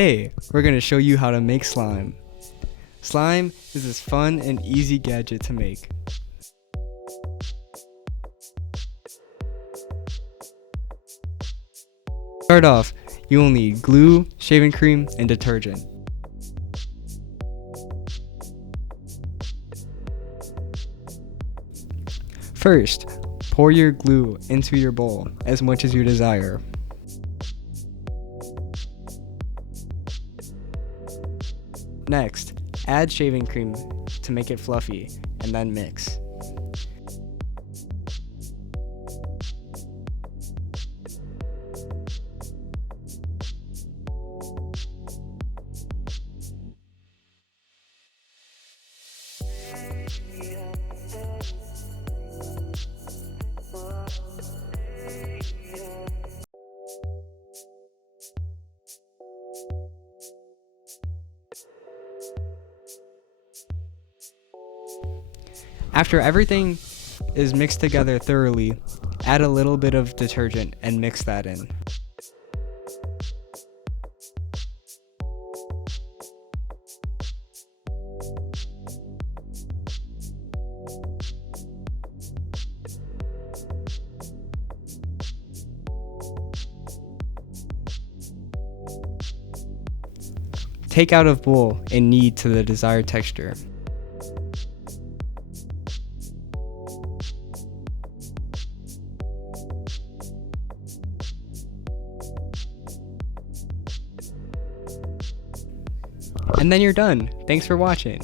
Today, we're going to show you how to make slime. Slime is this fun and easy gadget to make. To start off, you will need glue, shaving cream, and detergent. First, pour your glue into your bowl as much as you desire. Next, add shaving cream to make it fluffy, and then mix. After everything is mixed together thoroughly, add a little bit of detergent and mix that in. Take out of bowl and knead to the desired texture. And then you're done. Thanks for watching.